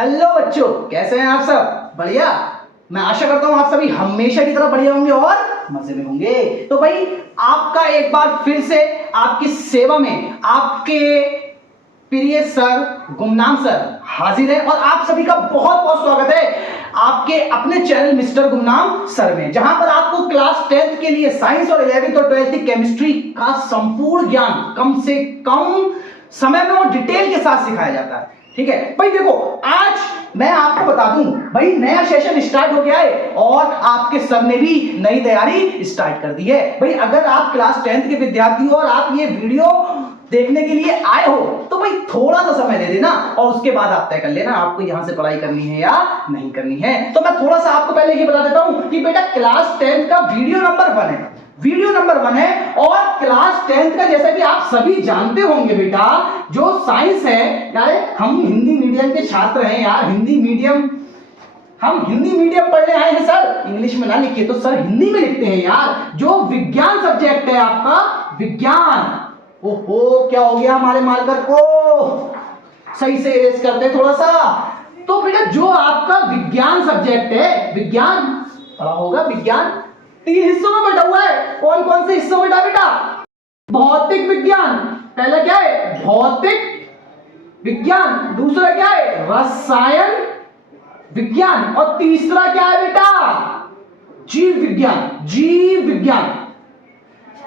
Hello बच्चों, कैसे हैं आप सब? बढ़िया। मैं आशा करता हूं आप सभी हमेशा की तरह बढ़िया होंगे और मजे में होंगे। तो भाई आपका एक बार फिर से आपकी सेवा में आपके प्रिय सर गुमनाम सर हाजिर है और आप सभी का बहुत बहुत स्वागत है आपके अपने चैनल मिस्टर गुमनाम सर में, जहां पर आपको क्लास 10th के लिए साइंस और 11th और 12th की केमिस्ट्री का संपूर्ण ज्ञान कम से कम समय में और डिटेल के साथ सिखाया जाता है। ठीक है भाई, देखो आज मैं आपको बता दूं भाई, नया सेशन स्टार्ट हो गया है और आपके सर ने भी नई तैयारी स्टार्ट कर दी है। भाई अगर आप क्लास 10th के विद्यार्थी हो और आप ये वीडियो देखने के लिए आए हो तो भाई थोड़ा सा समय दे देना और उसके बाद आप तय कर लेना आपको यहां से पढ़ाई करनी है या नहीं करनी है। तो मैं थोड़ा सा आपको पहले ये बता देता हूं कि बेटा क्लास 10th का वीडियो नंबर 1 है, वीडियो नंबर 1 है। और क्लास 10th का जैसा कि आप सभी जानते होंगे बेटा, जो साइंस है यार, हम हिंदी मीडियम के छात्र हैं यार, हम हिंदी मीडियम पढ़ने आए हैं सर, इंग्लिश में ना लिखिए तो सर हिंदी में लिखते हैं यार। जो विज्ञान सब्जेक्ट है आपका, विज्ञान, ओहो क्या हो गया हमारे मार्कर को, सही से इरेज करते हैं थोड़ा सा। तो बेटा जो आपका विज्ञान सब्जेक्ट है, विज्ञान पढ़ा होगा, विज्ञान 3 हिस्सों में बटा हुआ है। कौन कौन से हिस्सों में बेटा? भौतिक विज्ञान, पहला क्या है भौतिक विज्ञान, दूसरा क्या है रसायन विज्ञान और तीसरा क्या है बेटा जीव विज्ञान। जीव विज्ञान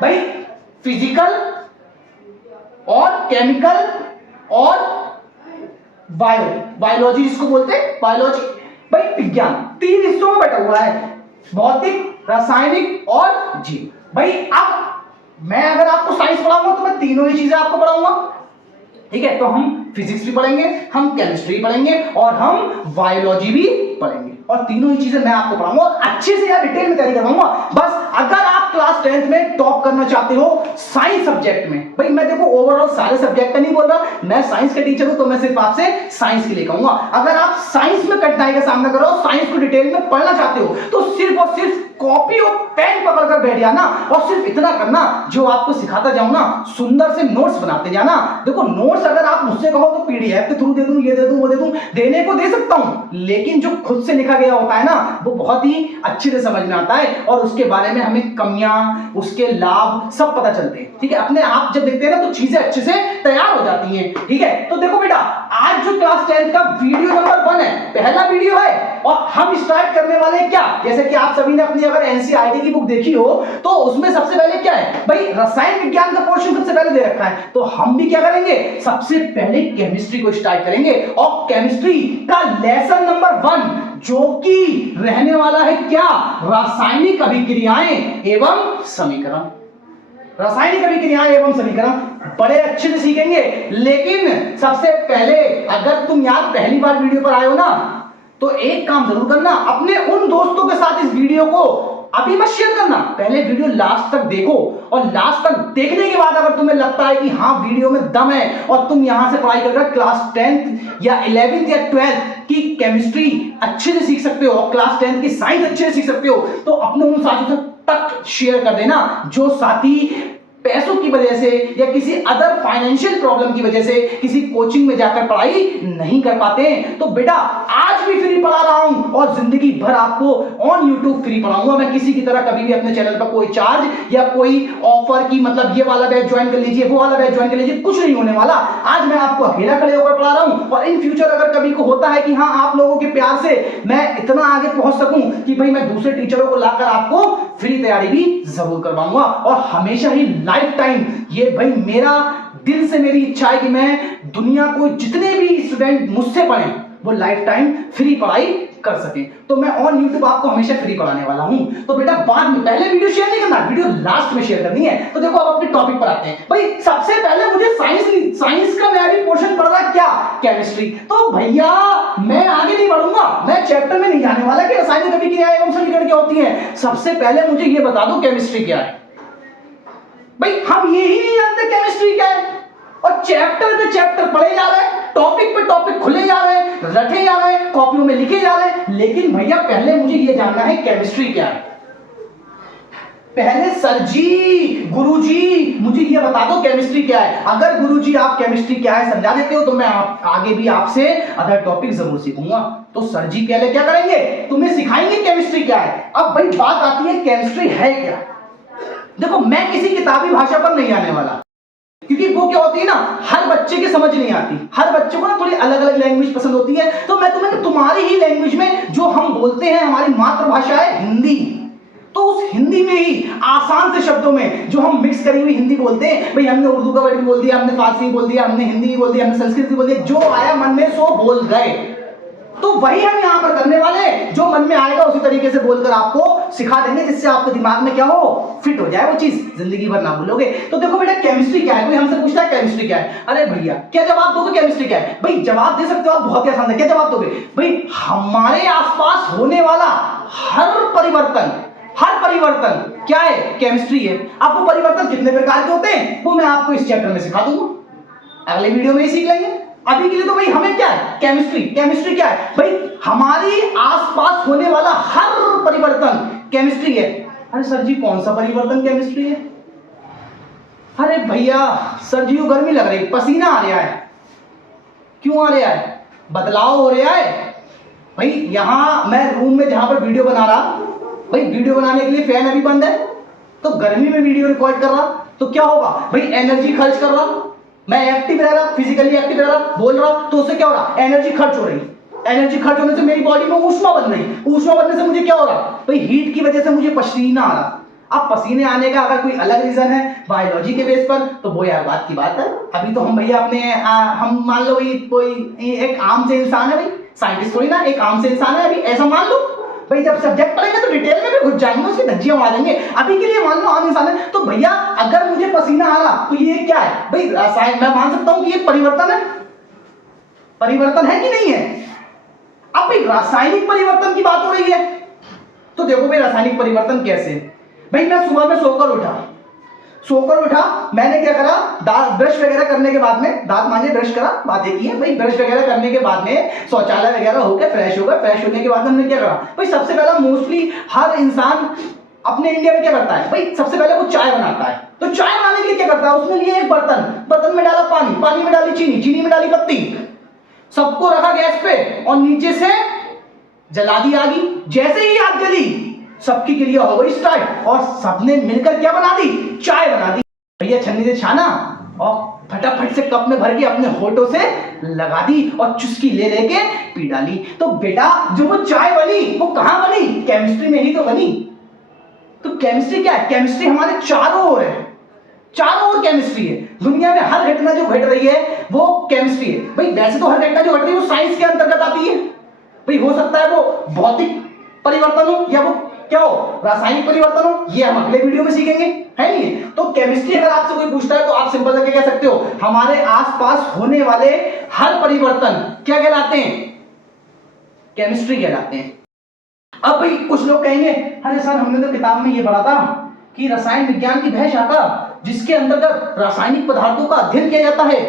भाई फिजिकल और केमिकल और बायोलॉजी जिसको बोलते हैं बायोलॉजी, भाई विज्ञान 3 हिस्सों में बटा हुआ है, भौतिक, रासायनिक और जीव। भाई अब मैं अगर आपको साइंस पढ़ाऊंगा तो मैं तीनों ही चीजें आपको पढ़ाऊंगा। ठीक है, तो हम फिजिक्स भी पढ़ेंगे, हम केमिस्ट्री पढ़ेंगे और हम बायोलॉजी भी पढ़ेंगे और तीनों ही चीजें मैं आपको पढ़ाऊंगा और अच्छे से यार डिटेल में तैयारी करवाऊंगा। बस अगर आप क्लास 10th में टॉप करना चाहते हो साइंस सब्जेक्ट में, भाई मैं देखो ओवरऑल सारे सब्जेक्ट का नहीं बोल रहा, मैं साइंस का टीचर हूं तो मैं सिर्फ आपसे साइंस के लिए कहूंगा। अगर आप साइंस में कठिनाई का सामना करो, साइंस को डिटेल में पढ़ना चाहते हो तो सिर्फ और सिर्फ कॉपी और पेन पकड़कर बैठ जाना और सिर्फ इतना करना जो आपको सिखाता जाऊं ना, सुंदर से नोट्स बनाते जाना। देखो नोट्स अगर आप मुझसे कहो तो पीडीएफ के थ्रू दे दूं, ये दे दूं, वो दे दूं, देने को दे सकता हूं, लेकिन जो खुद से लिखा गया होता है ना वो बहुत ही अच्छे से समझ में आता है और उसके बारे में हमें कमियां, उसके लाभ सब पता चलते हैं। ठीक है, अपने आप जब देखते हैं ना तो चीजें अच्छे से तैयार हो जाती हैं। ठीक है, तो देखो बेटा आज जो क्लास 10th का वीडियो नंबर 1 है, पहला वीडियो है और हम स्टार्ट करने वाले हैं क्या, जैसे कि आप सभी ने अपनी अगर एनसीईआरटी की बुक देखी हो तो उसमें सबसे पहले क्या है भाई, रसायन विज्ञान का पोर्शन सबसे पहले दे रखा है। तो हम भी क्या करेंगे, सबसे पहले केमिस्ट्री को स्टार्ट करेंगे और केमिस्ट्री का लेसन नंबर 1 जो कि रहने वाला है क्या, रासायनिक अभिक्रियाएं एवं समीकरण। रासायनिक अभिक्रियाएं एवं समीकरण बड़े अच्छे से सीखेंगे। लेकिन सबसे पहले अगर तुम यार पहली बार वीडियो पर आए हो ना तो एक काम जरूर करना, अपने उन दोस्तों के साथ इस वीडियो को अभी मत शेयर करना, पहले वीडियो लास्ट तक देखो और लास्ट तक देखने के बाद अगर तुम्हें लगता है कि हाँ वीडियो में दम है और तुम यहां से पढ़ाई कर क्लास 10th या 11th या 12th की केमिस्ट्री अच्छे से सीख सकते हो और क्लास 10th की साइंस अच्छे से सीख सकते हो, तो अपने उन साथियों तक शेयर कर देना जो साथी पैसों की वजह से या किसी अदर फाइनेंशियल प्रॉब्लम की वजह से किसी कोचिंग में जाकर पढ़ाई नहीं कर पाते हैं। तो बेटा आज भी फ्री पढ़ा रहा हूं और जिंदगी भर आपको ऑन यूट्यूब फ्री पढ़ाऊंगा। मैं किसी की तरह कभी भी अपने चैनल पर कोई चार्ज या कोई ऑफर की मतलब ये वाला बैच ज्वाइन कर लीजिए, वो वाला बैच ज्वाइन कर लीजिए, कुछ नहीं होने वाला। आज मैं आपको अकेला खड़े होकर पढ़ा रहा हूं और इन फ्यूचर अगर कभी को होता है कि हाँ आप लोगों के प्यार से मैं इतना आगे पहुंच सकूं कि भाई मैं दूसरे टीचरों को लाकर आपको फ्री तैयारी भी जरूर करवाऊंगा और हमेशा ही लाइफ टाइम, ये भाई मेरा दिल से मेरी इच्छा है कि मैं दुनिया को जितने भी स्टूडेंट मुझसे पढ़ें वो लाइफ टाइम फ्री पढ़ाई कर सके। तो मैं ऑन यूट्यूब आपको हमेशा फ्री पढ़ाने वाला हूं। तो बेटा बाद में, पहले वीडियो शेयर नहीं करना, वीडियो लास्ट में शेयर करनी है। तो देखो अब अपने टॉपिक पर आते हैं। भाई सबसे पहले मुझे साइंस का नया भी पोर्शन पढ़ रहा क्या, केमिस्ट्री। तो भैया मैं आगे नहीं बढ़ूंगा, मैं चैप्टर में नहीं जाने वाला कि रासायनिक अभिक्रियाएं एवं समीकरण क्या होती है। सबसे पहले मुझे ये बता दो केमिस्ट्री क्या है। भाई हम यही नहीं जानते केमिस्ट्री क्या है और चैप्टर पे चैप्टर पढ़े जा रहे हैं, टॉपिक पे टॉपिक खुले जा रहे हैं, रटे जा रहे हैं, कॉपियों में लिखे जा रहे हैं। लेकिन भैया पहले मुझे ये जानना है केमिस्ट्री क्या है। पहले सर जी, गुरुजी, मुझे ये बता दो केमिस्ट्री क्या है। अगर गुरुजी आप केमिस्ट्री क्या है समझा देते हो तो मैं आगे भी आपसे अदर टॉपिक जरूर सीखूंगा। तो सर जी पहले क्या करेंगे, तुम्हें सिखाएंगे केमिस्ट्री क्या है। अब भाई बात आती है केमिस्ट्री है क्या। देखो मैं किसी किताबी भाषा पर नहीं आने वाला, क्योंकि वो क्या होती है ना, हर बच्चे की समझ नहीं आती। हर बच्चे को ना थोड़ी अलग अलग लैंग्वेज पसंद होती है। तो मैं तुम्हें तुम्हारी ही लैंग्वेज में, जो हम बोलते हैं, हमारी मातृभाषा है हिंदी, तो उस हिंदी में ही आसान से शब्दों में जो हम मिक्स करी हुई हिंदी बोलते हैं, भाई हमने उर्दू का वर्ड भी बोल दिया, हमने फारसी बोल दिया, हमने हिंदी भी बोल दिया, हमने संस्कृत भी बोल दिया, जो आया मन में सो बोल गए। तो वही हम यहां पर करने वाले, जो मन में आएगा उसी तरीके से बोलकर आपको सिखा देंगे, जिससे आपके दिमाग में क्या हो, फिट हो जाए वो चीज, जिंदगी भर ना भूलोगे। तो देखो बेटा केमिस्ट्री क्या है, कोई हमसे पूछता है केमिस्ट्री क्या है, अरे भैया क्या जवाब दोगे केमिस्ट्री क्या है। भाई जवाब दे सकते हो आप, बहुत ही आसान है। क्या जवाब दोगे, भाई हमारे आसपास होने वाला हर परिवर्तन क्या है, केमिस्ट्री है। आपको परिवर्तन कितने प्रकार के होते हैं वो मैं आपको इस चैप्टर में सिखा दूंगा, अगले वीडियो में ही सीख लेंगे। अभी के लिए तो भाई हमें क्या है, केमिस्ट्री क्या है, भाई हमारी आसपास होने वाला हर परिवर्तन केमिस्ट्री है। अरे सर जी कौन सा परिवर्तन केमिस्ट्री है। अरे भैया सर जी को गर्मी लग रही, पसीना आ रहा है, क्यों आ रहा है, बदलाव हो रहा है। भाई यहां मैं रूम में जहां पर वीडियो बना रहा, भाई वीडियो बनाने के लिए फैन अभी बंद है, तो गर्मी में वीडियो रिकॉर्ड कर रहा, तो क्या होगा भाई, एनर्जी खर्च कर रहा, मैं एक्टिव रह रहा, फिजिकली एक्टिव रह रहा, बोल रहा, तो उससे क्या हो रहा, एनर्जी खर्च हो रही। एनर्जी खर्च होने से मेरी बॉडी में ऊष्मा बन रही, ऊष्मा बनने से मुझे क्या हो रहा, भाई हीट की वजह से मुझे पसीना आ रहा। अब पसीने आने का अगर कोई अलग रीजन है बायोलॉजी के बेस पर, तो वो यार बात की बात है। अभी तो हम भैया अपने हम मान लो कोई एक आम से इंसान है, भाई साइंटिस्ट थोड़ी ना, एक आम से इंसान है, अभी ऐसा मान लो। भाई जब सब्जेक्ट पढ़ेंगे तो डिटेल में भी घुस जाएंगे, उसकी धज्जियां उड़ा देंगे। अभी के लिए मान लो आम इंसान है, तो भैया अगर मुझे पसीना आ रहा तो ये क्या है, भाई रसायन, मैं मान सकता हूं कि ये परिवर्तन है कि नहीं है। अब भाई रासायनिक परिवर्तन की बात हो रही है, तो देखो भाई रासायनिक परिवर्तन कैसे। भाई मैं सुबह में सोकर उठा, मैंने क्या करा, दांत ब्रश वगैरह करने के बाद में, दांत मांजे ब्रश करा, बात एक ही है भाई। ब्रश वगैरह करने के बाद में शौचालय वगैरह होकर फ्रेश हो गए, फ्रेश होने के बाद हमने क्या करा, भाई सबसे पहला मोस्टली हर इंसान अपने इंडिया में क्या करता है, भाई सबसे पहले वो चाय बनाता है। तो चाय बनाने के लिए क्या करता है, उसने लिए एक बर्तन में डाला पानी, पानी में डाली चीनी में डाली पत्ती, सबको रखा गैस पे और नीचे से जला दी आग। जैसे ही आग जली सबकी क्रिया हो गई स्टार्ट, और सबने मिलकर क्या बना दी, चाय बना दी। भैया छन्नी से छाना और फटाफट से कप में भर के अपने होठों से लगा दी और चुस्की ले लेके पी डाली। तो बेटा जो वो चाय बनी वो कहां बनी, केमिस्ट्री में ही तो बनी। तो केमिस्ट्री क्या है, केमिस्ट्री हमारे चारों ओर है, चारों ओर केमिस्ट्री है। दुनिया में हर घटना जो घट रही है वो केमिस्ट्री है। भाई वैसे तो हर घटना जो घट रही है वो साइंस के अंतर्गत आती है। भाई हो सकता है वो भौतिक परिवर्तन हो या वो क्या हो, रासायनिक परिवर्तन हो, ये हम अगले वीडियो में सीखेंगे, है नहीं। तो केमिस्ट्री अगर आपसे कोई पूछता है तो आप सिंपल करके कह सकते हो, हमारे आसपास होने वाले हर परिवर्तन क्या कहलाते हैं, केमिस्ट्री कहलाते हैं। अब भाई कुछ लोग कहेंगे, अरे सर हमने तो किताब में ये पढ़ा था कि रसायन विज्ञान की वह शाखा जिसके अंतर्गत रासायनिक पदार्थों का अध्ययन किया जाता है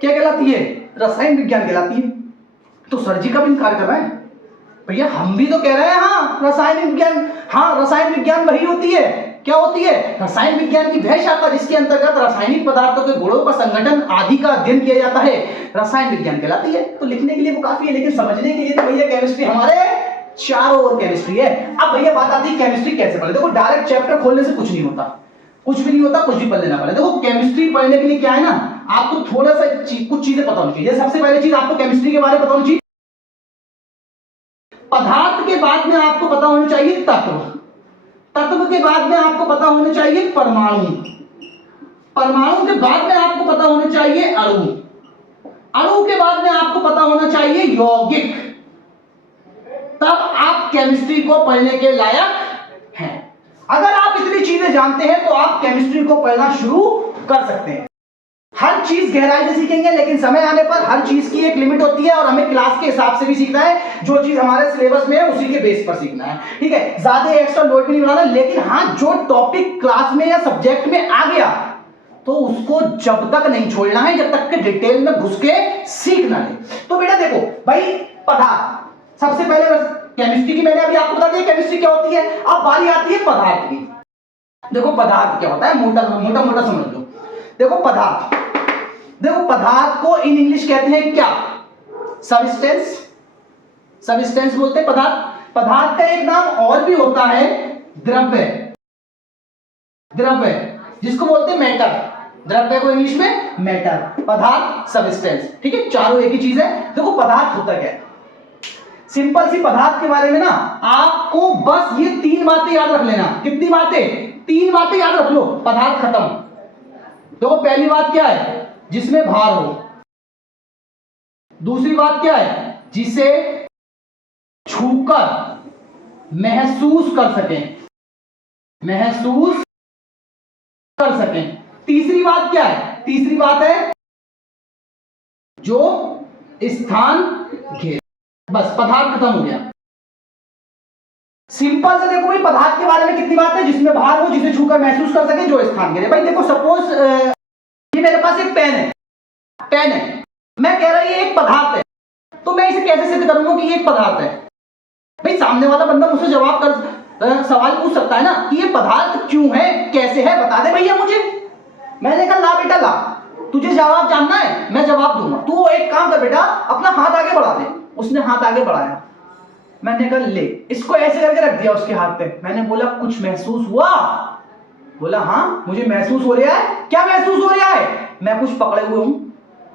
क्या कहलाती है, रसायन विज्ञान कहलाती है। तो सर जी कब इनकार कर रहे हैं, भैया हम भी तो कह रहे हैं हाँ रसायन विज्ञान, हाँ रसायन विज्ञान वही होती है, क्या होती है, रसायन विज्ञान की वह शाखा जिसके अंतर्गत रासायनिक पदार्थों के गुणों का संगठन आदि का अध्ययन किया जाता है, रसायन विज्ञान कहलाती है। तो लिखने के लिए वो काफी है, लेकिन समझने के लिए तो भैया केमिस्ट्री हमारे चारों ओर केमिस्ट्री है। अब भैया बात आती है केमिस्ट्री कैसे पढ़े। देखो डायरेक्ट चैप्टर खोलने से कुछ नहीं होता, कुछ भी नहीं होता, कुछ भी पढ़ लेना पड़ेगा। देखो केमिस्ट्री पढ़ने के लिए क्या है ना, आपको थोड़ा सा कुछ चीजें पता होनी चाहिए। सबसे पहली चीज आपको केमिस्ट्री के बारे में पता होनी चाहिए, पदार्थ के बाद में आपको पता होना चाहिए तत्व, तत्व के बाद में आपको पता होना चाहिए परमाणु, परमाणु के बाद में आपको पता होना चाहिए अणु, अणु के बाद में आपको पता होना चाहिए यौगिक। तब आप केमिस्ट्री को पढ़ने के लायक हैं। अगर आप इतनी चीजें जानते हैं तो आप केमिस्ट्री को पढ़ना शुरू कर सकते हैं। हर चीज गहराई से सीखेंगे, लेकिन समय आने पर हर चीज की एक लिमिट होती है और हमें क्लास के हिसाब से भी सीखना है। जो चीज हमारे सिलेबस में है उसी के बेस पर सीखना है, ठीक है। ज्यादा एक्स्ट्रा लोड भी नहीं बनाना, लेकिन हाँ जो टॉपिक क्लास में या सब्जेक्ट में आ गया तो उसको जब तक नहीं छोड़ना है जब तक के डिटेल में घुस के सीख ना ले। तो बेटा देखो भाई पदार्थ, सबसे पहले केमिस्ट्री की मैंने अभी आपको बता दिया केमिस्ट्री क्या होती है। अब बारी आती है पदार्थ की। देखो पदार्थ क्या होता है, मोटा मोटा मोटा समझ लो। देखो पदार्थ, देखो पदार्थ को इन इंग्लिश कहते हैं क्या, सबस्टेंस, सबस्टेंस बोलते हैं पदार्थ। पदार्थ का एक नाम और भी होता है द्रव्य, द्रव्य जिसको बोलते हैं मैटर, द्रव्य को इंग्लिश में मैटर, पदार्थ, सबस्टेंस, ठीक है, चारों एक ही चीज है। देखो पदार्थ होता क्या है, सिंपल सी पदार्थ के बारे में ना आपको बस ये 3 बातें याद रख लेना। कितनी बातें? 3 बातें याद रख लो, पदार्थ खत्म। देखो पहली बात क्या है, जिसमें भार हो। दूसरी बात क्या है, जिसे छूकर महसूस कर सकें, महसूस कर सकें। तीसरी बात क्या है, तीसरी बात है जो स्थान घेरे। बस पदार्थ खत्म हो गया। सिंपल से देखो भाई पदार्थ के बारे में कितनी बात है, जिसमें भार हो, जिसे छूकर महसूस कर सके, जो स्थान घेरे। भाई देखो सपोज ये मेरे पास एक पेन है, पेन है, मैं कह रहा हूं ये एक पदार्थ है, तो मैं इसे कैसे सिद्ध करूंगा कि ये एक पदार्थ है? भाई सामने वाला बंदा मुझसे जवाब कर सवाल पूछ सकता है ना कि ये पदार्थ क्यों है, कैसे है, बता दे भैया मुझे। मैंने कहा ला बेटा ला, तुझे जवाब जानना है, मैं जवाब दूंगा, तू एक काम कर बेटा, अपना हाथ आगे बढ़ा दे। उसने हाथ आगे बढ़ाया, मैंने कहा ले, इसको ऐसे करके रख दिया उसके हाथ पे। मैंने बोला कुछ महसूस हुआ? बोला हाँ मुझे महसूस हो रहा है। क्या महसूस हो रहा है? मैं कुछ पकड़े हुए हूं,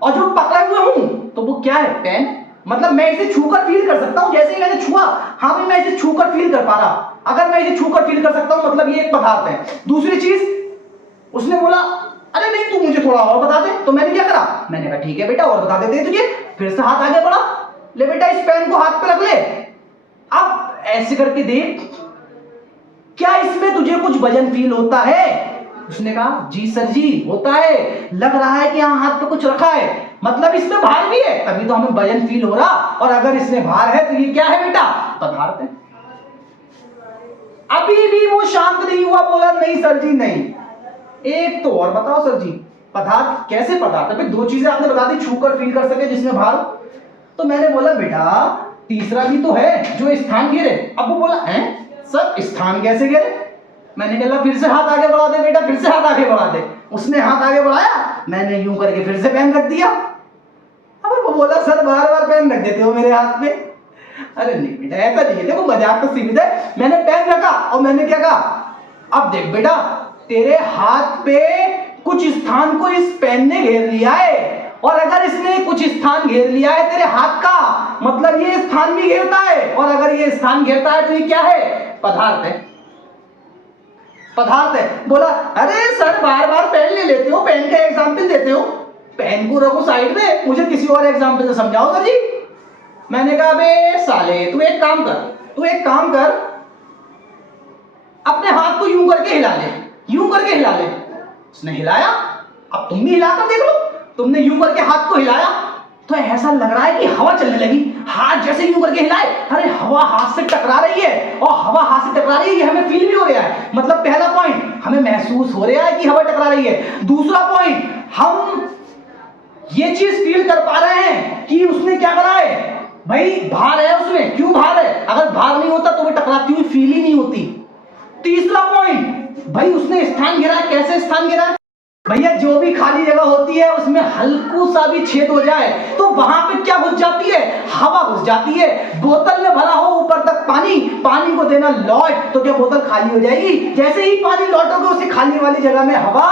और जो पकड़े हुए हूं तो वो क्या है? पेन। मतलब मैं इसे छूकर फील कर सकता हूं, जैसे ही मैंने छुआ, हाँ भाई मैं इसे छूकर फील कर पा रहा। अगर मैं इसे छूकर फील कर सकता हूं मतलब ये एक पदार्थ है। दूसरी चीज, उसने बोला अरे नहीं तू मुझे थोड़ा और बता दे, तो मैंने क्या करा, मैंने कहा ठीक है बेटा और बता देते हैं तुझे। फिर से हाथ आगे बढ़ा, ले बेटा इस पेन को हाथ पे रख ले, अब ऐसे करके देख क्या इसमें तुझे कुछ वजन फील होता है? उसने कहा जी सर जी होता है, लग रहा है कि यहाँ हाथ पे कुछ रखा है, मतलब इसमें भार भी है, तभी तो हमें वजन फील हो रहा। और अगर इसमें भार है तो ये क्या है बेटा? पदार्थ है। अभी भी वो शांत नहीं हुआ, बोला नहीं सर जी नहीं, एक तो और बताओ सर जी, पदार्थ कैसे पदार्थ है? 2 चीजें आपने बता दी, छूकर फील कर सके, जिसमें भार। तो मैंने बोला बेटा तीसरा भी तो है जो स्थान घेरे। अब वो बोला है सर स्थान कैसे घेरे? मैंने कहा फिर से हाथ आगे बढ़ा दे बेटा, फिर से हाथ आगे बढ़ा दे। उसने हाथ आगे बढ़ाया, मैंने यूं करके फिर से पेन रख दिया। अब वो बोला सर बार बार पेन रख देते हो मेरे हाथ पे। अरे नहीं बेटा ऐसा नहीं है, देखो मजाक तो सीमित है। मैंने पेन रखा और मैंने क्या कहा, अब देख बेटा तेरे हाथ पे कुछ स्थान को इस पेन ने घेर लिया है, और अगर इसने कुछ स्थान घेर लिया है तेरे हाथ का, मतलब ये स्थान भी घेरता है, और अगर ये स्थान घेरता है तो ये क्या है? पदार्थ है, पदार्थ है। बोला अरे सर बार बार पेन ले लेते हो, पेन का एग्जाम्पल देते हो, पेन को रखो साइड में, मुझे किसी और एग्जाम्पल से समझाओ सर जी। मैंने कहा बे साले तू एक काम कर, तू एक काम कर, अपने हाथ को यूं करके हिला ले, यूं करके हिला ले। उसने हिलाया, अब तुम भी हिलाकर देख लो। तुमने यूं करके हाथ को हिलाया तो ऐसा लग रहा है कि हवा चलने लगी। हाथ जैसे यूं करके हिलाए, अरे हवा हाथ से टकरा रही है, और हवा हाथ से टकरा रही है ये हमें फील भी हो रहा है। मतलब पहला पॉइंट हमें महसूस हो रहा है कि हवा टकरा रही है। दूसरा पॉइंट हम ये चीज फील कर पा रहे हैं कि उसने क्या करा है, भाई भार है उसमें। क्यों भार है? अगर भार नहीं होता तो वो टकराती हुई फील ही नहीं होती। तीसरा पॉइंट, भाई उसने स्थान घेरा। कैसे स्थान घेरा? भैया जो भी खाली जगह होती है उसमें हल्कू सा भी छेद हो जाए तो वहां पे क्या घुस जाती है? हवा घुस जाती है। बोतल में भरा हो ऊपर तक पानी, पानी को देना लौट, तो क्या बोतल खाली हो जाएगी? जैसे ही पानी लौटोगे उसी खाली वाली जगह में हवा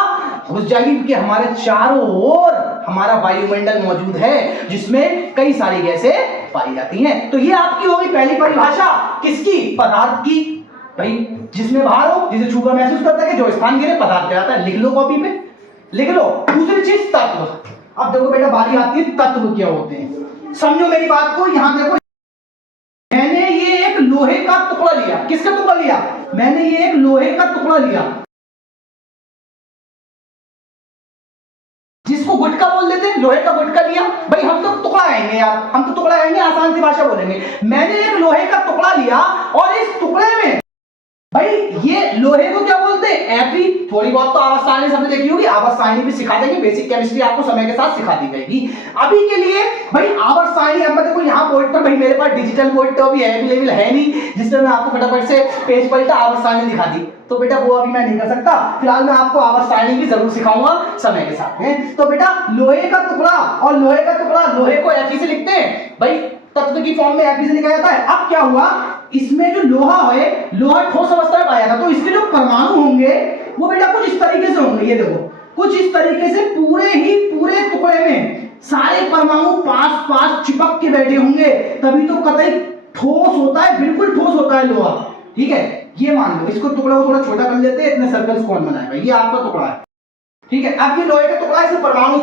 घुस जाएगी, क्योंकि हमारे चारों ओर हमारा वायुमंडल मौजूद है जिसमें कई सारी गैसें पाई जाती हैं। तो ये आपकी होगी पहली परिभाषा, किसकी? पदार्थ की। भाई जिसमें भार हो, जिसे छूकर महसूस करता है, जो स्थान घेरे, पदार्थ कहलाता है। लिख लो कॉपी पे, लिख लो। दूसरी चीज तत्व। अब देखो बेटा बारी आती है तत्व क्या होते हैं, समझो मेरी बात को। यहां देखो मैंने ये एक लोहे का टुकड़ा लिया। किसका टुकड़ा लिया? मैंने ये एक लोहे का टुकड़ा लिया, जिसको गुटका बोल देते हैं, लोहे का गुटका लिया। भाई हम तो टुकड़ा आएंगे यार, हम तो टुकड़ा आएंगे, आसान सी भाषा बोलेंगे। मैंने एक लोहे का टुकड़ा लिया और इस टुकड़े में भाई ये लोहे को क्या बोलते हैं? Fe। थोड़ी बहुत तो आवर्त सारणी सबने देखी होगी, आवर्त सारणी भी सिखा देंगे, बेसिक केमिस्ट्री आपको समय के साथ सिखा दी जाएगी। अभी के लिए भाई आवर्त सारणी, अब देखो यहाँ बोर्ड पर भाई मेरे पास डिजिटल बोर्ड तो अभी अवेलेबल है नहीं जिसमें मैं आपको फटाफट से पेज पलटा आवर्त सारणी दिखा दी, तो बेटा वो अभी मैं नहीं कर सकता। फिलहाल मैं आपको आवर्त सारणी भी जरूर सिखाऊंगा समय के साथ में। तो बेटा लोहे का टुकड़ा, और लोहे का टुकड़ा, लोहे को Fe से लिखते हैं भाई, तत्व की फॉर्म में Fe से लिखा जाता है। अब क्या हुआ, इसमें जो लोहा है, लोहा ठोस अवस्था में पाया जाता, तो इसके जो परमाणु होंगे वो बेटा कुछ इस तरीके से होंगे, ये देखो कुछ इस तरीके से पूरे टुकड़े में सारे परमाणु पास पास चिपक के बैठे होंगे, तभी तो कतई ठोस होता है, बिल्कुल ठोस होता है लोहा। ठीक है, ये मान लो, इसको टुकड़े को थोड़ा छोटा कर लेते हैं, इतने सर्कल्स कौन बनाएगा, ये आपका टुकड़ा है। ठीक है, अब ये लोहे का टुकड़ा, इसमें परमाणु,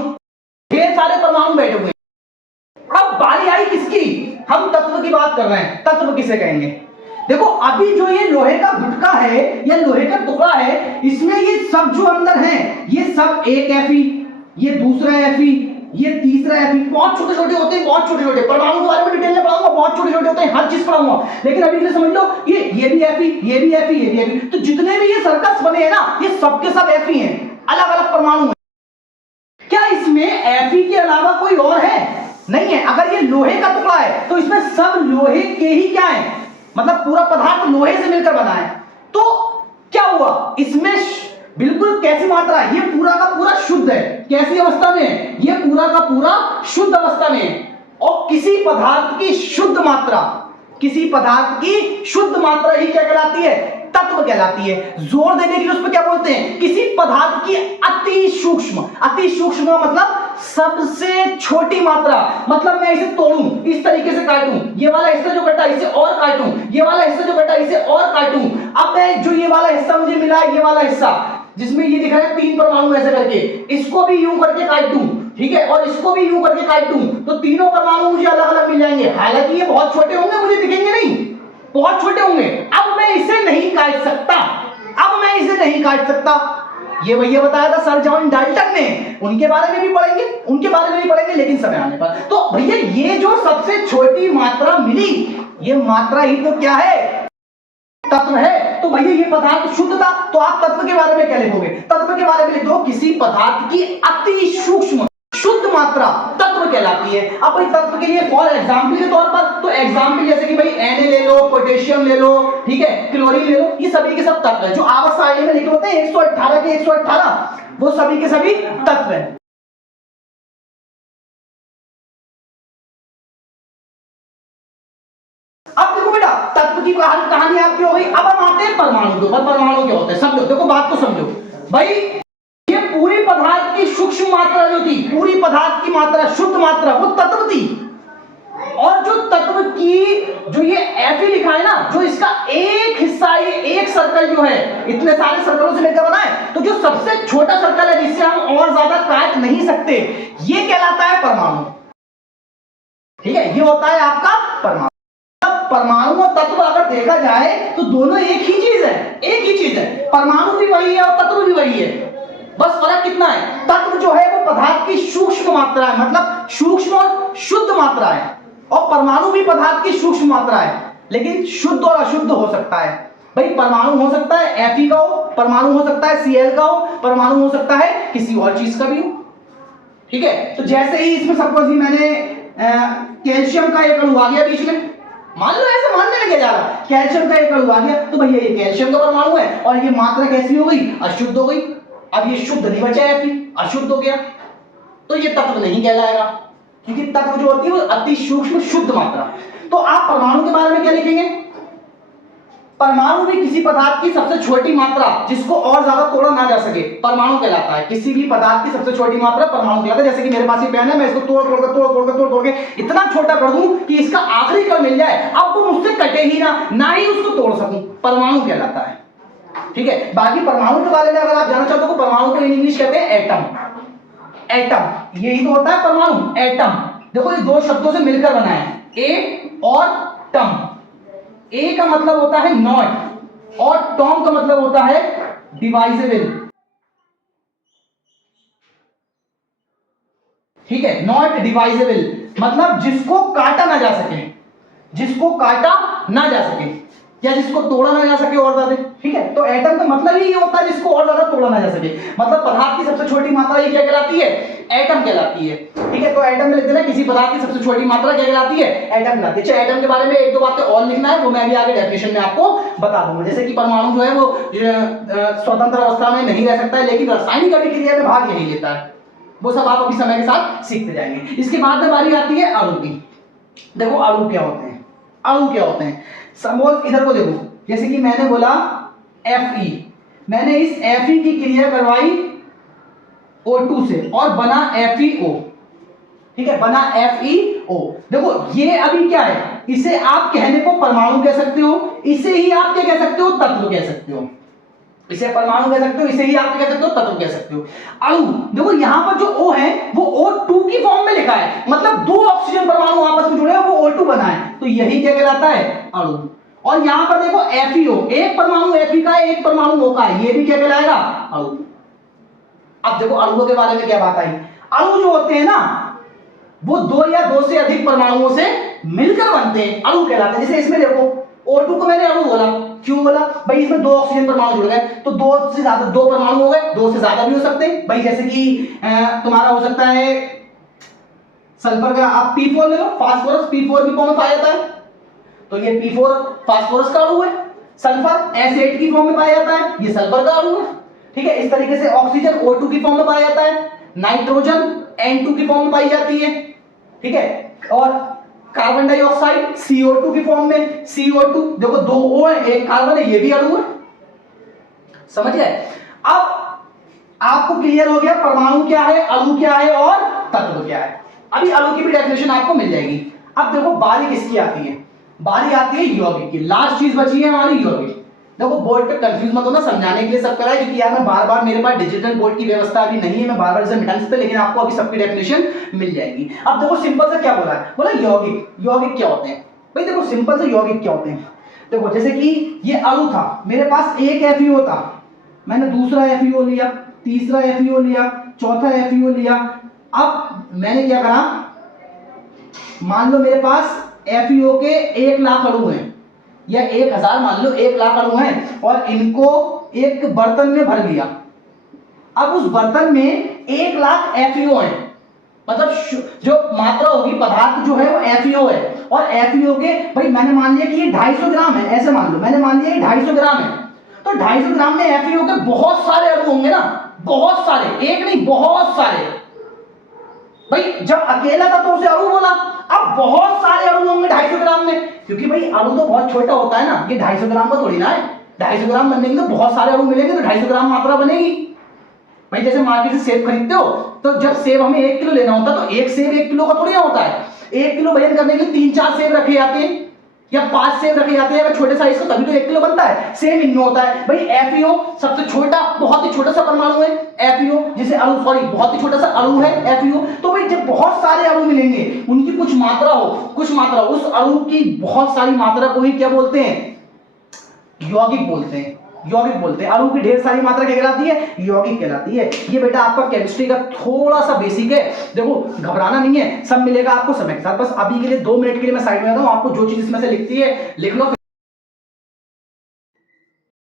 ढेर सारे परमाणु बैठे हुए। अब बारी आई किसकी, हम तत्व की बात कर रहे हैं, तत्व किसे कहेंगे? देखो अभी जो ये लोहे का गुटका है या लोहे का टुकड़ा है, इसमें ये सब जो अंदर है, ये सब एक Fe, ये दूसरा Fe, ये तीसरा Fe, बहुत छोटे छोटे होते हैं, बहुत छोटे छोटे। परमाणु के बारे में डिटेल में पढ़ाऊंगा, बहुत छोटे छोटे होते हैं, हर चीज पढ़ाऊंगा, लेकिन अभी के लिए समझ लो ये भी Fe, ये भी Fe, ये भी Fe। तो जितने भी ये सर्कल्स बने हैं ना, ये सबके सब Fe हैं, अलग अलग परमाणु हैं। क्या इसमें Fe के अलावा कोई और है? नहीं है। अगर ये लोहे का टुकड़ा है तो इसमें सब लोहे के ही क्या है, मतलब पूरा पदार्थ लोहे से मिलकर बना है। तो क्या हुआ, इसमें बिल्कुल कैसी मात्रा है, ये पूरा का पूरा शुद्ध है। कैसी अवस्था में है, ये पूरा का पूरा शुद्ध अवस्था में है। और किसी पदार्थ की शुद्ध मात्रा, किसी पदार्थ की शुद्ध मात्रा ही क्या कहलाती है, तत्व कहलाती है। जोर देने के लिए उस पर क्या बोलते हैं, किसी पदार्थ की अति सूक्ष्म, अति सूक्ष्म मतलब सबसे छोटी मात्रा। मतलब मैं इसे तोड़ूं, इस तरीके से काटूं, ये वाला हिस्सा जो कटा इसे और काटूं, ये वाला हिस्सा जो कटा इसे और काटूं। अब मैं जो ये वाला हिस्सा मुझे मिला, ये वाला हिस्सा जिसमें ये दिख रहा है 3 परमाणु ऐसे करके, इसको भी यूं करके काट दूं, ठीक है, और इसको भी यूं करके काट दूं, तो तीनों परमाणु मुझे अलग अलग मिल जाएंगे। हालांकि ये बहुत छोटे होंगे, मुझे दिखेंगे नहीं, बहुत छोटे होंगे। अब मैं इसे नहीं काट सकता, अब मैं इसे नहीं काट सकता। ये भैया बताया था सर जॉन डाल्टन ने, उनके बारे में भी पढ़ेंगे, उनके बारे में भी पढ़ेंगे, लेकिन समय आने पर। तो भैया ये जो सबसे छोटी मात्रा मिली, ये मात्रा ही तो क्या है, तत्व है। तो भैया ये पदार्थ शुद्ध था, तो आप तत्व के बारे में क्या लिखोगे, तत्व के बारे में लिख दो किसी पदार्थ की अति सूक्ष्म शुद्ध मात्रा तत्व कहलाती है। अब भाई तत्व के लिए फॉर एग्जांपल के तौर पर, तो एग्जांपल जैसे कि भाई Na ले लो, पोटेशियम ले लो, ठीक है, क्लोरीन ले लो, ये सभी के सब तत्व है। जो आवर्त सारणी में लिखे होते हैं 118 के 118, वो सभी के सभी तत्व है। अब देखो बेटा, तत्व की कहानी आपकी हो गई। अब हम आते हैं परमाणु के ऊपर। परमाणु क्या होते हैं, समझो, देखो बात को समझो भाई। ये पूरी पदार्थ की सूक्ष्म मात्रा जो थी, पूरी पदार्थ की मात्रा, शुद्ध मात्रा, वो तत्व थी। और जो तत्व की जो ये Fe लिखा है ना, जो इसका एक हिस्सा, ये एक सर्कल जो है, इतने सारे सर्कलों से मिलकर बना है, तो जो सबसे छोटा सर्कल है जिससे हम और ज्यादा काट नहीं सकते, ये कहलाता है परमाणु। ठीक है, ये होता है आपका परमाणु। परमाणु और तत्व अगर देखा जाए तो दोनों एक ही चीज है, एक ही चीज है। परमाणु भी वही है और तत्व भी वही है, बस फर्क कितना है, तत्व जो है वो पदार्थ की सूक्ष्म मात्रा है, मतलब सूक्ष्म और शुद्ध मात्रा है, और परमाणु भी पदार्थ की सूक्ष्म मात्रा है, लेकिन शुद्ध और अशुद्ध हो सकता है। भाई परमाणु हो सकता है Fe का हो, परमाणु हो सकता है Cl का हो, परमाणु हो सकता है किसी और चीज का भी हो। ठीक है, तो जैसे ही इसमें सपोज मैंने कैल्शियम का एक अणु आ गया बीच में, मान लो ऐसे मानने लगे जा रहा, कैल्शियम का एक अणु आ गया, तो भैया ये कैल्शियम का परमाणु है, और ये मात्रा कैसी हो गई, अशुद्ध हो गई। अब ये शुद्ध नहीं बचा Fe, अशुद्ध हो गया, तो ये तत्व नहीं कहलाएगा, क्योंकि तत्व जो होती है वो अति सूक्ष्म शुद्ध मात्रा। तो आप परमाणु के बारे में क्या लिखेंगे, परमाणु भी किसी पदार्थ की सबसे छोटी मात्रा जिसको और ज्यादा तोड़ा ना जा सके, परमाणु कहलाता है। किसी भी पदार्थ की सबसे छोटी मात्रा परमाणु कहलाता है। जैसे कि मेरे पास ये पेन है, मैं इसको तोड़ के इतना छोटा कर दूं कि इसका आखिरी कण मिल जाए, अब वो मुझसे कटे ही ना ही उसको तोड़ सकूं, परमाणु कहलाता है। ठीक है, बाकी परमाणु के बारे में अगर आप जानना चाहते हो तो परमाणु को इंग्लिश कहते हैं एटम। एटम यही तो होता है परमाणु, एटम। देखो ये दो शब्दों से मिलकर बना है, ए और टम। ए का मतलब होता है नॉट, और टॉम का मतलब होता है डिवाइजेबल। ठीक है, नॉट डिवाइजेबल मतलब जिसको काटा ना जा सके, जिसको काटा ना जा सके। या जिसको तोड़ा ना जा सके और ज्यादा, ठीक है। तो एटम का मतलब ही ये होता है जिसको और ज्यादा तोड़ा ना जा सके, मतलब पदार्थ की सबसे छोटी मात्रा ये क्या कहलाती है, एटम कहलाती है, ठीक है। तो एटम में लिख देना किसी पदार्थ की सबसे छोटी मात्रा क्या कहलाती है, एटम कहलाती है। अच्छा, एटम के बारे में एक दो बातें और लिखना है, वो मैं अभी आगे डेफिनेशन में आपको बता दूंगा। जैसे कि परमाणु जो है वो स्वतंत्र अवस्था में नहीं रह सकता है, लेकिन रासायनिक अभिक्रिया में भाग यही लेता है। वो सब आप अभी समय के साथ सीखते जाएंगे। इसके बाद में बारी आती है अणु की। देखो अणु क्या होते हैं, अणु क्या होते हैं। सपोज इधर को देखो, जैसे कि मैंने बोला Fe, मैंने इस Fe की क्रिया करवाई O2 से और बना FeO, ठीक है, बना FeO। देखो ये अभी क्या है, इसे आप कहने को परमाणु कह सकते हो, इसे ही आप क्या कह सकते हो, तत्व कह सकते हो। इसे परमाणु कह सकते हो, इसे ही आप कह सकते हो तत्व कह सकते हो। अणु, देखो यहां पर जो O है वो O2 की फॉर्म में लिखा है, मतलब दो ऑक्सीजन परमाणु आपस में जुड़े हैं, वो O2 बना है, तो यही क्या कहलाता है, अणु। और यहां पर देखो FeO, एक परमाणु Fe का है, एक परमाणु O का है, ये भी क्या कहलाएगा, अणु। अब देखो अणुओं के बारे में क्या बात आई। अणु जो होते हैं ना वो दो या दो से अधिक परमाणुओं से मिलकर बनते हैं, अणु कहलाते हैं। जैसे इसमें देखो O2 को मैंने अणु बोला, क्यों बोला भाई, इसमें दो ऑक्सीजन परमाणु जुड़ गए, तो दो से ज्यादा, दो परमाणु हो गए, दो से ज्यादा भी हो सकते हैं भाई। जैसे कि तुम्हारा हो सकता है सल्फर का, आप P4 ले लो, फास्फोरस P4 की फॉर्म में पाया जाता है, तो ये P4 फास्फोरस का अणु है। सल्फर S8 की फॉर्म में पाया जाता है, ये सल्फर का अणु है, ठीक है। इस तरीके से ऑक्सीजन O2 की फॉर्म में पाया जाता है, नाइट्रोजन N2 की फॉर्म में पाई जाती है, ठीक है। और कार्बन डाइऑक्साइड CO2 की फॉर्म में, CO2 देखो दो O है, एक कार्बन है, ये भी अणु है, समझ गए। अब आपको क्लियर हो गया परमाणु क्या है, अणु क्या है और तत्व क्या है। अभी अणु की भी डेफिनेशन आपको मिल जाएगी। अब देखो बारी किसकी आती है, बारी आती है यौगिक की। लास्ट चीज बची है हमारी यौगिक। देखो बोर्ड पे कंफ्यूज मत होना, समझाने के लिए सब करा है, क्योंकि यार मैं बार बार, मेरे पास डिजिटल बोर्ड की व्यवस्था अभी नहीं है, मैं बार बार इसे मिटा नहीं सकता, लेकिन आपको अभी सबकी डेफिनेशन मिल जाएगी। अब देखो सिंपल से क्या बोला है, बोला यौगिक। यौगिक क्या होते हैं भाई, देखो सिंपल से यौगिक क्या होते हैं। देखो जैसे कि ये अणु था, मेरे पास एक FeO था, मैंने दूसरा FeO लिया, तीसरा FeO लिया, चौथा FeO लिया। अब मैंने क्या करा, मान लो मेरे पास FeO के 1 लाख अणु हैं, या 1000, मान लो 1 लाख अणु हैं, और इनको एक बर्तन में भर लिया। अब उस बर्तन में 1 लाख FeO है, मतलब जो मात्रा होगी, पदार्थ जो है वो FeO है। और FeO के भाई मैंने मान लिया कि ये 250 ग्राम है, ऐसे मान लो मैंने मान लिया ये 250 ग्राम है, तो 250 ग्राम में FeO के बहुत सारे अणु होंगे ना, बहुत सारे, एक नहीं बहुत सारे। भाई जब अकेला था तो उसे अणु बोला, अब बहुत सारे अणु होंगे 250 ग्राम में, क्योंकि भाई अणु तो बहुत छोटा होता है ना, ये 250 ग्राम का थोड़ी ना है। 250 ग्राम बनने के लिए तो बहुत सारे अणु मिलेंगे, तो 250 ग्राम मात्रा बनेगी। भाई जैसे मार्केट से सेब खरीदते हो, तो जब सेब हमें 1 किलो लेना होता है, तो एक सेब 1 किलो का थोड़ी ना होता है। 1 किलो वजन करने के लिए 3-4 सेब रखे जाते हैं, या 5 सेब रखे जाते हैं, अगर छोटे साइज का, तभी तो 1 किलो बनता है। सेम इनमें होता है भाई। FeO सबसे छोटा, बहुत ही छोटा सा परमाणु है FeO, जिसे अणु, सॉरी बहुत ही छोटा सा अणु है FeO। तो भाई जब बहुत सारे अणु मिलेंगे, उनकी कुछ मात्रा हो, कुछ मात्रा, उस अणु की बहुत सारी मात्रा को ही क्या बोलते हैं, यौगिक बोलते हैं। यौगिक बोलते हैं। अणु की ढेर सारी मात्रा क्या कहलाती है, यौगिक कहलाती है। ये बेटा आपका केमिस्ट्री का थोड़ा सा बेसिक है, देखो घबराना नहीं है, सब मिलेगा आपको समय के साथ। बस अभी के लिए 2 मिनट के लिए मैं साइड में आता हूं, आपको जो चीज इसमें से लिखती है लिख लो।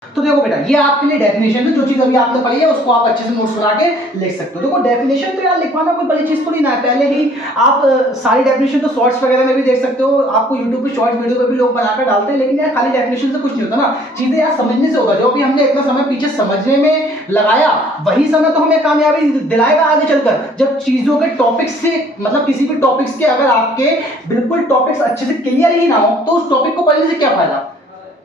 तो देखो बेटा ये आपके लिए डेफिनेशन है, जो चीज अभी आपने पढ़ी है उसको आप अच्छे से नोट्स बना के लिख सकते हो। देखो डेफिनेशन तो यार लिखवाना कोई बड़ी चीज थोड़ी ना है, पहले ही आप सारी डेफिनेशन तो शॉर्ट्स वगैरह में भी देख सकते हो, आपको यूट्यूब पे शॉर्ट्स वीडियो पे भी लोग बनाकर डालते हैं, लेकिन यार खाली डेफिनेशन से कुछ नहीं होता ना, चीजें यार समझने से होगा। जो भी हमने इतना समय पीछे समझने में लगाया, वही समय तो हमें कामयाबी दिलाएगा आगे चलकर। जब चीजों के टॉपिक्स से, मतलब किसी भी टॉपिक्स के अगर आपके बिल्कुल टॉपिक्स अच्छे से क्लियर ही ना हो, तो उस टॉपिक को पढ़ने से क्या फायदा।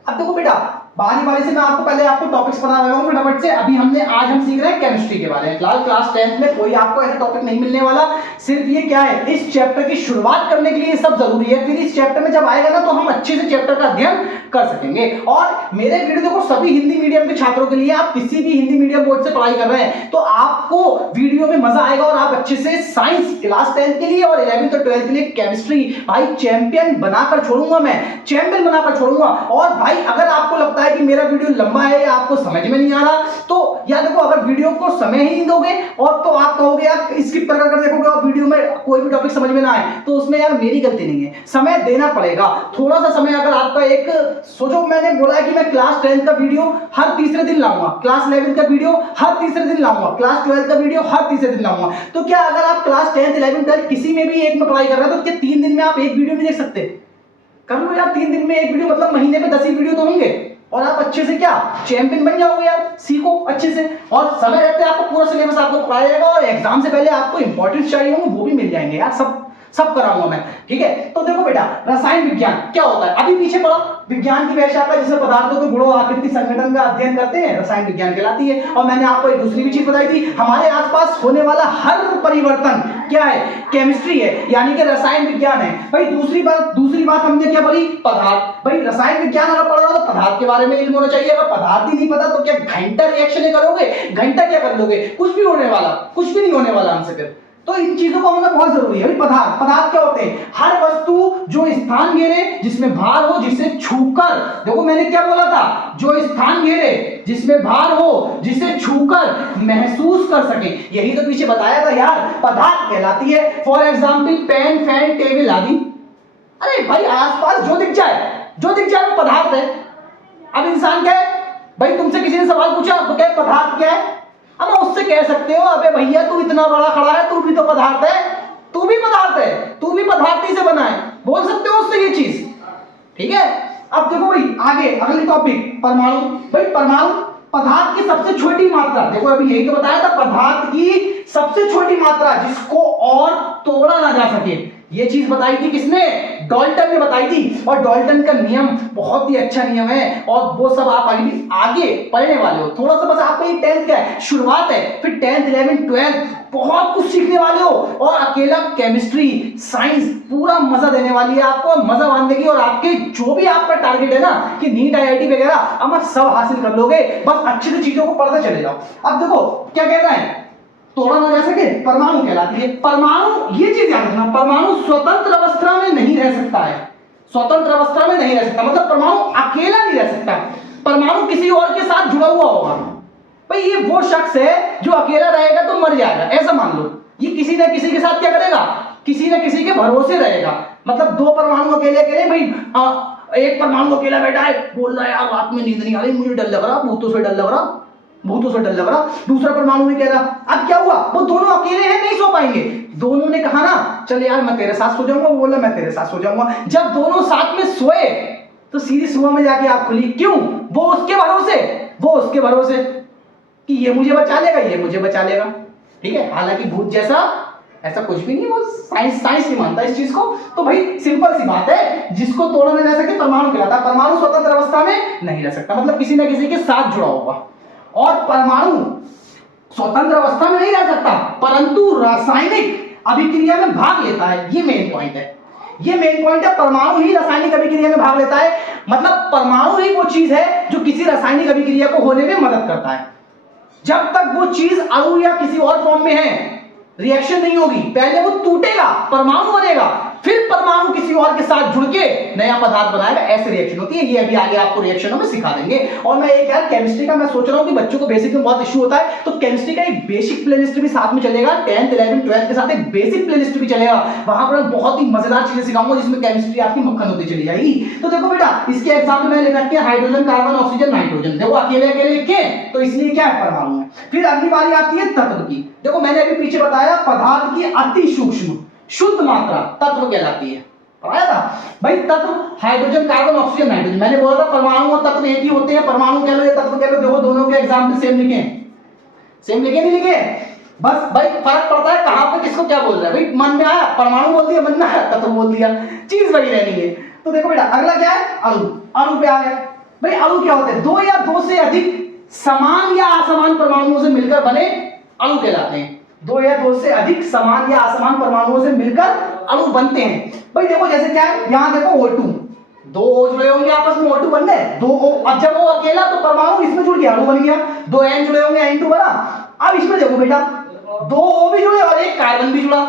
अब देखो बेटा बारी बारी से मैं आपको टॉपिक्स पढ़ा रहा हूं फटाफट से। अभी आज हम सीख रहे हैं केमिस्ट्री के बारे में। क्लास 10th में कोई आपको ऐसा टॉपिक नहीं मिलने वाला, सिर्फ ये क्या है, इस चैप्टर की शुरुआत करने के लिए ये सब जरूरी है। फिर इस चैप्टर में जब आएगा ना, तो हम अच्छे से चैप्टर का अध्ययन कर सकेंगे। और मेरे वीडियो देखो सभी हिंदी मीडियम के छात्रों के लिए, आप किसी भी हिंदी मीडियम बोर्ड से पढ़ाई कर रहे हैं तो आपको वीडियो में मजा आएगा, और आप अच्छे से साइंस क्लास 10th के लिए और 11th और 12th के लिए केमिस्ट्री भाई चैंपियन बनाकर छोड़ूंगा, मैं चैंपियन बनाकर छोड़ूंगा। और भाई अगर आपको लगता है है कि मेरा वीडियो लंबा है या आपको समझ में नहीं आ रहा, तो या देखो अगर वीडियो को समय ही नहीं दोगे और तो आप कहोगे यार स्किप कर देखोगे और वीडियो में कोई भी टॉपिक समझ में ना आए, तो उसमें यार मेरी गलती नहीं है, समय देना पड़ेगा। थोड़ा सा समय अगर आपका एक सोचो, मैंने बोला है कि मैं क्लास 10 का वीडियो हर तीसरे दिन लाऊंगा, क्लास 11 का वीडियो हर तीसरे दिन लाऊंगा, क्लास 12 का वीडियो हर तीसरे दिन लाऊंगा। तो क्या अगर आप क्लास 10 11 12 किसी में भी एक में पढ़ाई कर रहे हो तो क्या 3 दिन में आप एक वीडियो नहीं देख सकते? कर लो यार 3 दिन में एक वीडियो, मतलब महीने में 10 ही वीडियो तो होंगे और आप अच्छे से क्या चैंपियन बन जाओगे यार। सीखो अच्छे से और समय रहते आपको पूरा सिलेबस आपको पढ़ाया जाएगा और एग्जाम से पहले आपको इंपॉर्टेंट चाहिए होंगे वो भी मिल जाएंगे यार, सब कराऊंगा मैं, ठीक है। तो देखो बेटा, रसायन विज्ञान क्या होता है, अभी पीछे पढ़ो, विज्ञान की वह शाखा जिसमें पदार्थों के गुणों आकृति संगठन का अध्ययन करते हैं, रसायन विज्ञान कहलाती है। और मैंने आपको एक दूसरी भी चीज बताई थी, हमारे आसपास होने वाला हर परिवर्तन क्या है, केमिस्ट्री है, यानी कि रसायन विज्ञान है। भाई दूसरी बात हमने क्या पढ़ी, पदार्थ। भाई रसायन विज्ञान अगर पढ़ रहे हो तो पदार्थ के बारे में इल्म होना चाहिए। अगर पदार्थ ही नहीं पता तो क्या घंटा रिएक्शन करोगे, घंटा क्या कर लोगे, कुछ भी होने वाला, कुछ भी नहीं होने वाला हमसे फिर। तो इन चीजों को होना बहुत जरूरी है। पदार्थ क्या होते हैं, हर वस्तु जो स्थान घेरे जिसमें भार हो, जिसे छूकर, देखो मैंने क्या बोला था, जो स्थान घेरे जिसमें भार हो, जिसे छूकर महसूस कर सके, यही तो पीछे बताया था यार, पदार्थ कहलाती है। For example pen, fan, table आदि। अरे भाई आसपास जो दिख जाए वो पदार्थ है। अब इंसान क्या है, भाई तुमसे किसी ने सवाल पूछा तो क्या पदार्थ क्या है, अब उससे कह सकते हो अबे भैया तू इतना बड़ा खड़ा है, तू भी तो पदार्थ है, तू भी पदार्थ है, तू भी पदार्थ से बना है, बोल सकते हो उससे ये चीज, ठीक है। अब देखो भाई आगे अगली टॉपिक, परमाणु। भाई परमाणु पदार्थ की सबसे छोटी मात्रा, देखो अभी यही तो बताया था, पदार्थ की सबसे छोटी मात्रा जिसको और तोड़ा ना जा सके, ये चीज बताई थी किसने, डाल्टन ने बताई थी। और डाल्टन का नियम बहुत ही अच्छा नियम है और वो सब आप आगे पढ़ने वाले हो। थोड़ा सा बस आपका ये 10th का है, शुरुआत है, फिर 10th 11th 12th बहुत कुछ सीखने वाले हो और अकेला केमिस्ट्री साइंस पूरा मजा देने वाली है आपको, मजा बांधेगी। और आपके जो भी आपका टारगेट है ना कि नीट IIT वगैरह, अब आप सब हासिल कर लोगे, बस अच्छी से चीजों को पढ़ते चले जाओ। अब देखो क्या कहता है, तोड़ा ना जा सके, परमाणु कहलाती है। परमाणु, ये चीज याद रखना, परमाणु स्वतंत्र अवस्था में नहीं रह सकता है, स्वतंत्र अवस्था में नहीं रह सकता, मतलब परमाणु अकेला नहीं रह सकता, परमाणु किसी और के साथ जुड़ा हुआ होगा। भाई ये वो शख्स है जो अकेला रहेगा तो मर जाएगा, ऐसा मान लो। ये किसी ना किसी के साथ क्या करेगा, किसी ना किसी के भरोसे रहेगा। मतलब दो परमाणु अकेले भाई एक परमाणु अकेला बैठा है, बोल रहा है यार रात में नींद नहीं आ रही, मुझे डर लग रहा, भूतों से डर लग रहा। दूसरा परमाणु भी कह रहा, अब क्या हुआ, वो दोनों अकेले हैं, नहीं सो पाएंगे। दोनों ने कहा ना चल यार मैं तेरे साथ सो जाऊंगा, वो बोला मैं तेरे साथ सो जाऊंगा। जब दोनों साथ में सोए तो सीधी सुबह में जाके आंख खुली, क्यों, वो उसके भरोसे कि ये मुझे बचा लेगा, ये मुझे बचा लेगा, ठीक है। हालांकि भूत जैसा ऐसा कुछ भी नहीं, वो साइंस नहीं मानता इस चीज को। तो भाई सिंपल सी बात है, जिसको तोड़ा नहीं जा सके परमाणु कहलाता है। परमाणु स्वतंत्र अवस्था में नहीं रह सकता, मतलब किसी ना किसी के साथ जुड़ा होगा। और परमाणु स्वतंत्र अवस्था में नहीं रह सकता परंतु रासायनिक अभिक्रिया में भाग लेता है, ये मेन पॉइंट है। परमाणु ही रासायनिक अभिक्रिया में भाग लेता है, मतलब परमाणु ही वो चीज है जो किसी रासायनिक अभिक्रिया को होने में मदद करता है। जब तक वो चीज अणु या किसी और फॉर्म में है, रिएक्शन नहीं होगी, पहले वो टूटेगा, परमाणु बनेगा, फिर परमाणु किसी और के साथ जुड़ के नया पदार्थ बनाएगा, ऐसी रिएक्शन होती है। ये अभी आगे आपको रिएक्शनों में सिखा देंगे। और मैं एक यार केमिस्ट्री का मैं सोच रहा हूं कि बच्चों को बेसिक में बहुत इश्यू होता है, तो केमिस्ट्री का एक बेसिक प्लेलिस्ट भी साथ में चलेगा, 10th 11th 12th के साथ एक बेसिक प्लेलिस्ट भी चलेगा। वहां पर बहुत ही मजेदार चीजें सिखाऊंगा जिसमें केमिस्ट्री आपकी मक्खन होती चली जाएगी। तो देखो बेटा, इसके एग्जाम्पल में लिखा है हाइड्रोजन, कार्बन, ऑक्सीजन, नाइट्रोजन। देखो अकेले लिखे तो इसलिए क्या है, परमाणु है। फिर अगली बारी आती है तत्व की। देखो मैंने अभी पीछे बताया पदार्थ की अति सूक्ष्म शुद्ध मात्रा तत्व कहलाती है, बताया था भाई। तत्व हाइड्रोजन, कार्बन, ऑक्सीजन, नाइट्रोजन। मैंने बोला था परमाणु और तत्व एक ही होते हैं, परमाणु कह लो या तत्व कह लो, देखो दोनों के एग्जाम्पल सेम लिखे नहीं लिखे, बस भाई फर्क पड़ता है कहां पे किसको क्या बोल रहा है। भाई मन में आया परमाणु बोल दिया, मन में आया तत्व बोल दिया, चीज वही रहनी है। तो देखो बेटा अगला क्या है, अणु पे आ गया। भाई अणु क्या होते हैं, दो या दो से अधिक समान या असमान परमाणुओं से मिलकर बने अणु कहलाते हैं। दो या दो से अधिक समान या असमान परमाणुओं से मिलकर अणु बनते हैं। भाई देखो जैसे क्या है, यहां देखो O2, दो O जुड़े होंगे आपस में, O2 बन गए, दो O। अब जब वो अकेला तो परमाणु इसमें जुड़ गया, अणु बन गया। दो N जुड़े होंगे, N2 बना। अब इसमें देखो बेटा, दो O भी जुड़े और एक कार्बन भी जुड़ा,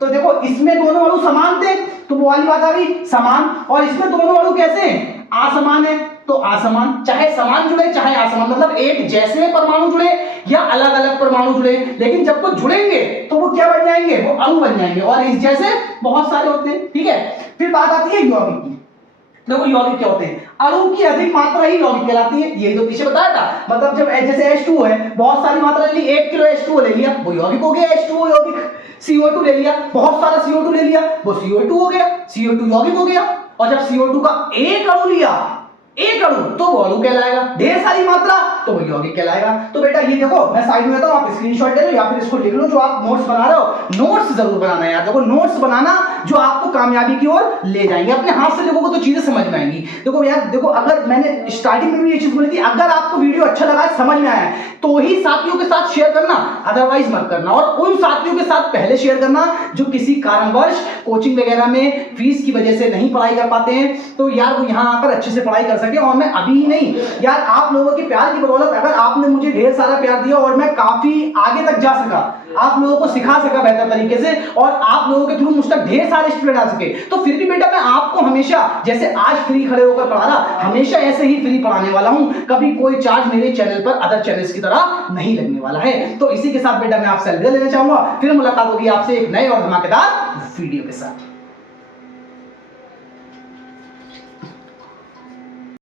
तो देखो इसमें दोनों अणु समान थे तो वो वाली बात आ गई समान, और इसमें दोनों अणु कैसे हैं, असमान है तो असमान। चाहे समान जुड़े चाहे असमान, मतलब एक जैसे परमाणु जुड़े या अलग अलग परमाणु जुड़े, लेकिन जब वो जुड़ेंगे तो वो क्या बन जाएंगे, वो अणु बन जाएंगे, और इस जैसे बहुत सारे होते हैं। ठीक है, फिर बात आती है यौगिक की। देखो यौगिक क्या होते हैं, अणु की अधिक मात्रा ही यौगिक कहलाती है, ये तो पीछे बताया था। मतलब जब जैसे H2 है, बहुत सारी मात्रा ले ली, 1 किलो H2 ले लिया, वो यौगिक हो गया, H2O यौगिक। CO2 ले लिया, बहुत सारा CO2 ले लिया, वो CO2 हो गया, CO2 यौगिक हो गया। और जब CO2 का एक अणु लिया, एक अणु, तो वो अणु कहलाएगा। ढेर सारी मात्रा तो वो यौगिक कहलाएगा। तो बेटा ये देखो मैं साइड में देता हूं, आप स्क्रीनशॉट ले लो या फिर इसको लिख लो, जो आप नोट्स बना रहे हो नोट्स जरूर बनाना यार। देखो नोट्स बनाना जो आपको कामयाबी की ओर ले जाएंगे। अपने हाथ से लिखोगे तो चीजें समझ में आएंगी। देखो यार, देखो अगर मैंने स्टार्टिंग में भी ये चीज बोली थी, अगर आपको वीडियो अच्छा लगा, समझ में आया तो ही साथियों के साथ शेयर करना, अदरवाइज मत करना। और उन साथियों के साथ पहले शेयर करना जो किसी कारणवश कोचिंग वगैरह में फीस की वजह से नहीं पढ़ाई कर पाते हैं, तो यार वो यहाँ आकर अच्छे से पढ़ाई कर सके। और मैं अभी ही नहीं यार, आप लोगों के प्यार की बदौलत अगर आपने मुझे ढेर सारा प्यार दिया और मैं काफी आगे तक जा सका, आप लोगों को सिखा सका बेहतर तरीके से, और आप लोगों के थ्रू मुझ तक ढेर सारे स्टूडेंट आ सके, तो फिर भी बेटा मैं आपको हमेशा जैसे आज फ्री खड़े होकर पढ़ा रहा, हमेशा ऐसे ही फ्री पढ़ाने वाला हूं। कभी कोई चार्ज मेरे चैनल पर अदर चैनल्स की तरह नहीं लगने वाला है। तो इसी के साथ बेटा मैं आपसे अलविदा लेना चाहूंगा। फिर मुलाकात होगी आपसे एक नए और धमाकेदार वीडियो के साथ।